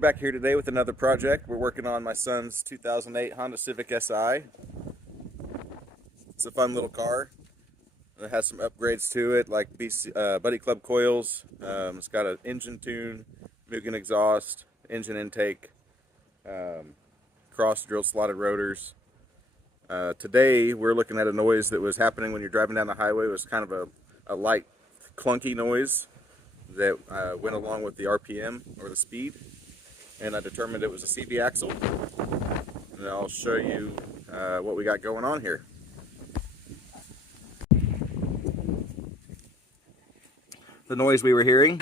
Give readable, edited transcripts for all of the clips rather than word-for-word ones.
We're back here today with another project. We're working on my son's 2008 Honda Civic Si. It's a fun little car. It has some upgrades to it, like Buddy Club coils. It's got an engine tune, Mugen exhaust, engine intake, cross drilled slotted rotors. Today we're looking at a noise that was happening when you're driving down the highway. It was kind of a light, clunky noise that went along with the RPM or the speed, and I determined it was a CV axle. And I'll show you what we got going on here. The noise we were hearing,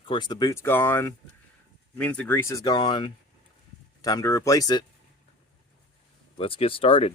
of course the boot's gone, means the grease is gone. Time to replace it. Let's get started.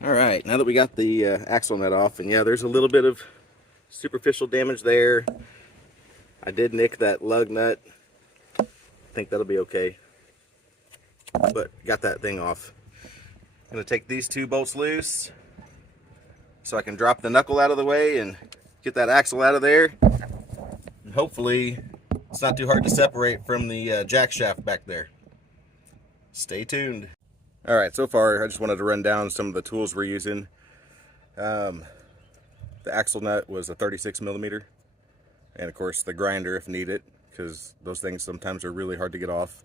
All right, now that we got the axle nut off, and yeah, there's a little bit of superficial damage there. I did nick that lug nut. I think that'll be okay, but got that thing off. I'm gonna take these two bolts loose so I can drop the knuckle out of the way and get that axle out of there. And hopefully it's not too hard to separate from the jack shaft back there. Stay tuned. All right, so far I just wanted to run down some of the tools we're using. The axle nut was a 36 millimeter, and of course the grinder if needed, because those things sometimes are really hard to get off,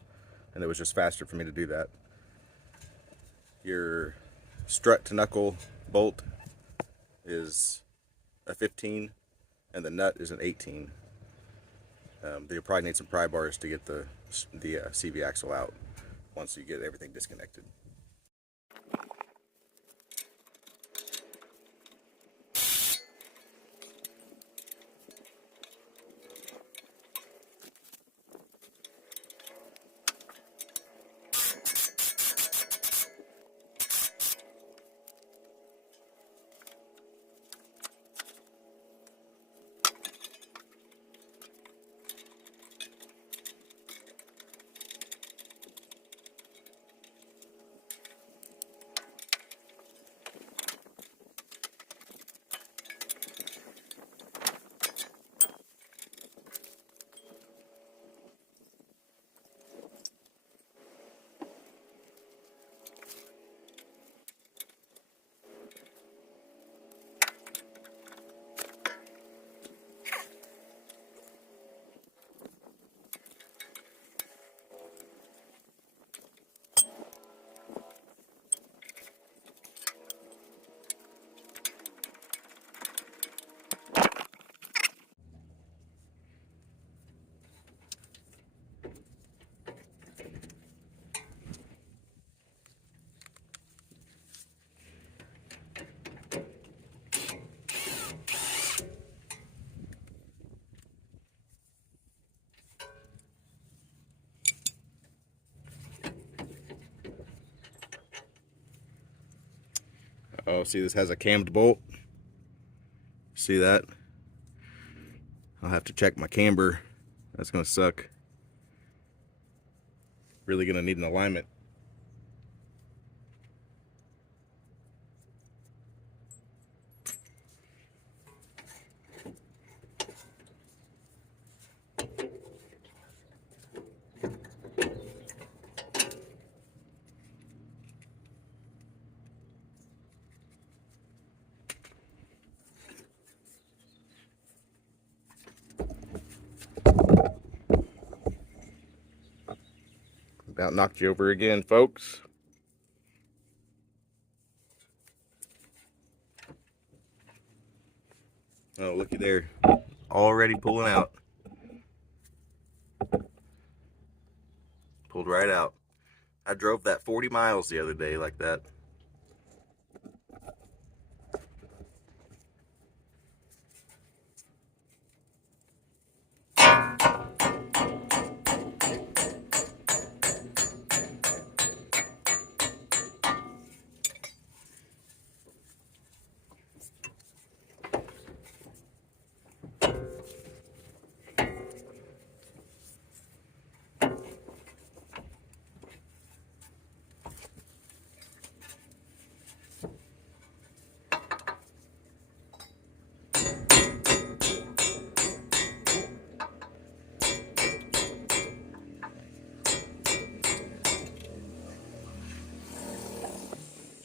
and it was just faster for me to do that. Your strut to knuckle bolt is a 15, and the nut is an 18. You'll probably need some pry bars to get the CV axle out once you get everything disconnected. Oh, see, this has a cammed bolt. See that? I'll have to check my camber. That's gonna suck. Really gonna need an alignment. About knocked you over again, folks. Oh, looky there. Already pulling out. Pulled right out. I drove that 40 miles the other day like that.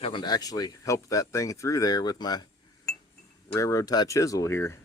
Having to actually help that thing through there with my railroad tie chisel here.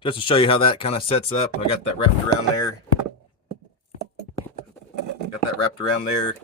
just to show you how that kind of sets up, I got that wrapped around there. Got that wrapped around there.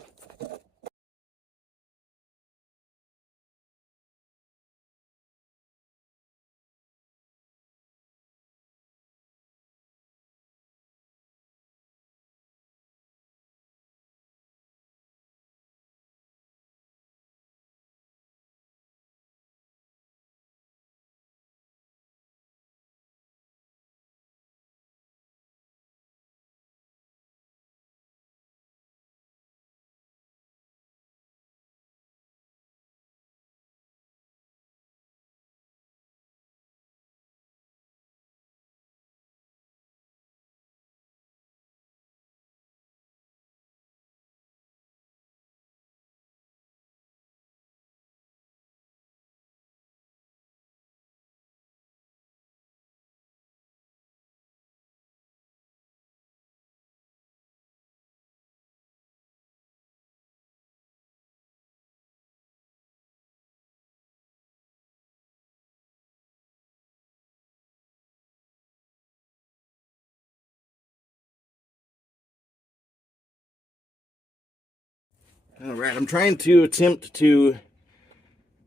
All right, I'm trying to attempt to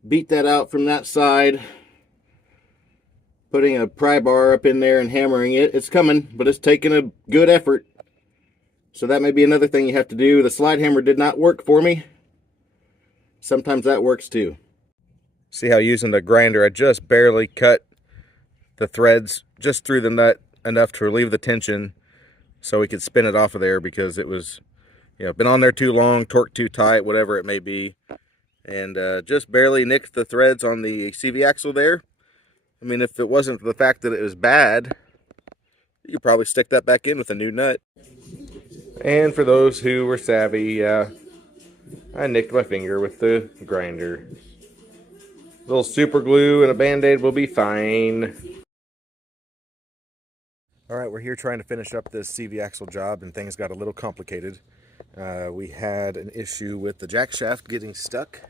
beat that out from that side, putting a pry bar up in there and hammering it. It's coming, but it's taking a good effort. So that may be another thing you have to do. The slide hammer did not work for me. Sometimes that works too. See how using the grinder, I just barely cut the threads just through the nut enough to relieve the tension so we could spin it off of there, because it was, been on there too long, torqued too tight, whatever it may be. And just barely nicked the threads on the CV axle there. I mean, if it wasn't for the fact that it was bad, you could probably stick that back in with a new nut. And for those who were savvy, I nicked my finger with the grinder. A little super glue and a band-aid will be fine. Alright, we're here trying to finish up this CV axle job, and things got a little complicated. We had an issue with the jack shaft getting stuck,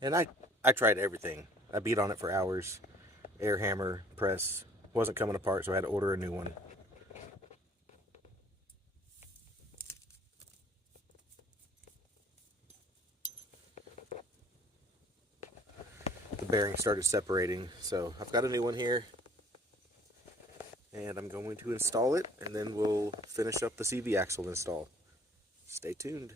and I tried everything. I beat on it for hours. Air hammer, press, wasn't coming apart, so I had to order a new one. The bearing started separating, so I've got a new one here, and I'm going to install it, and then we'll finish up the CV axle install. Stay tuned.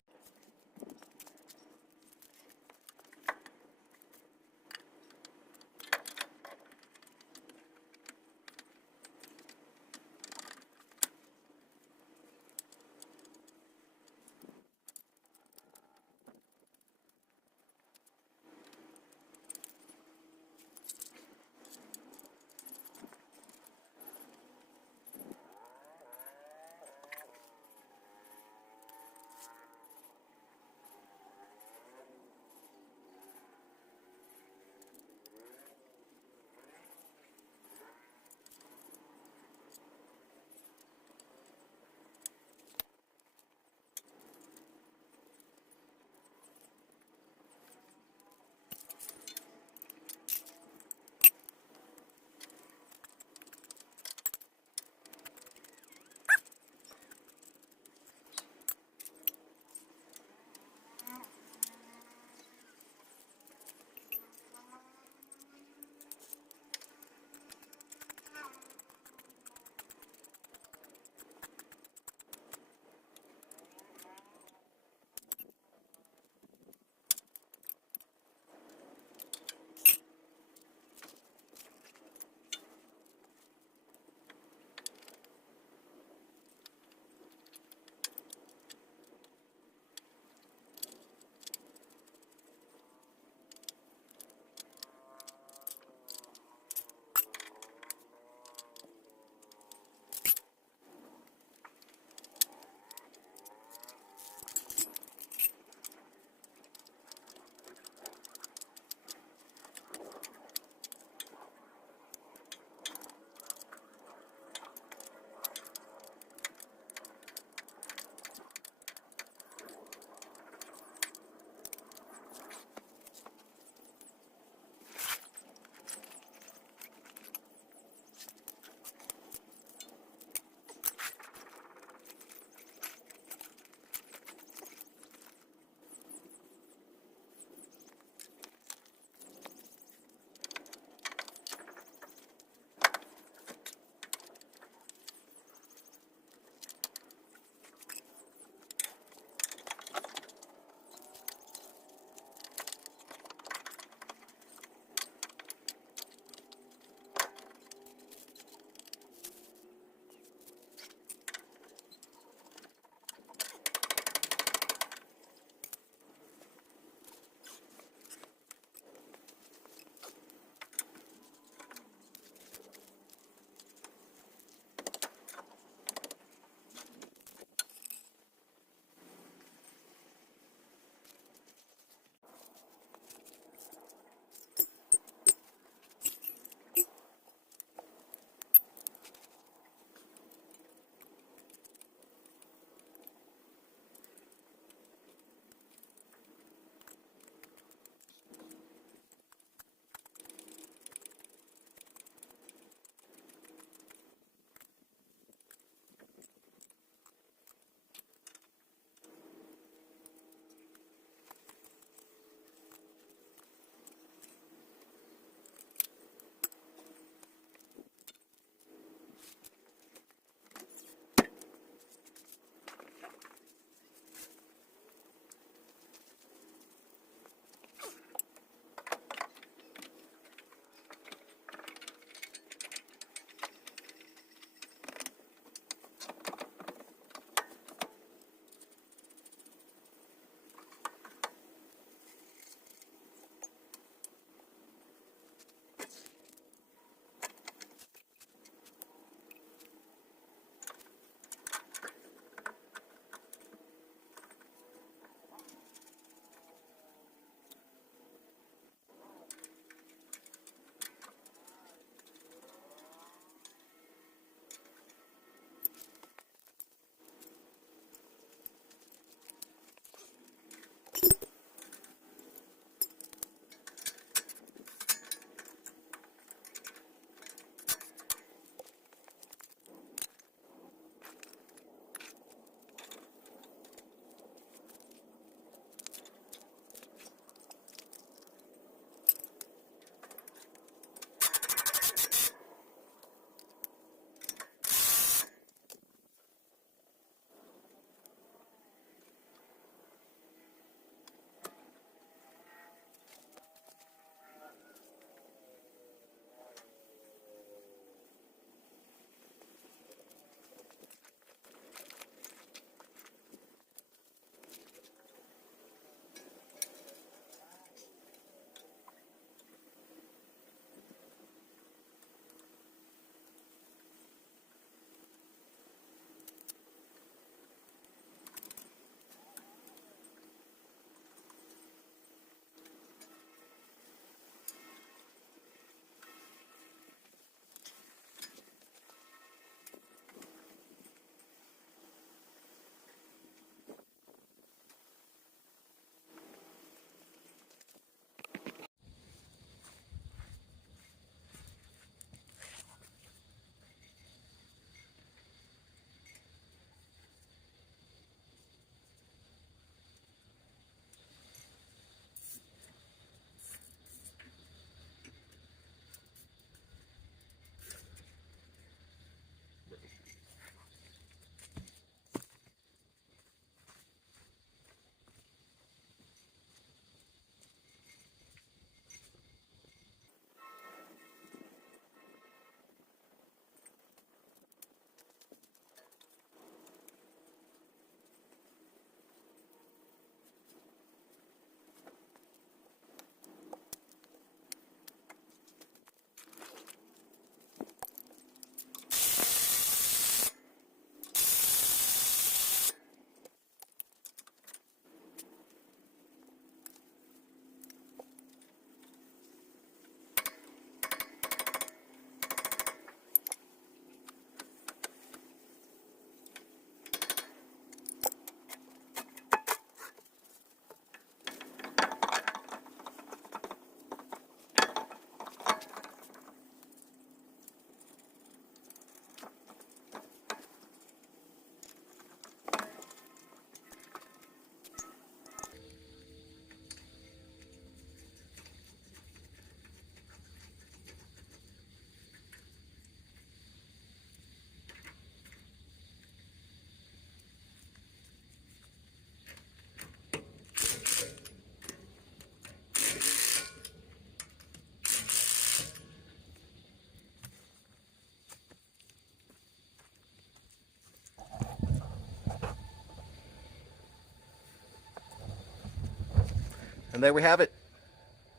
And there we have it.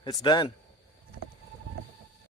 It's done.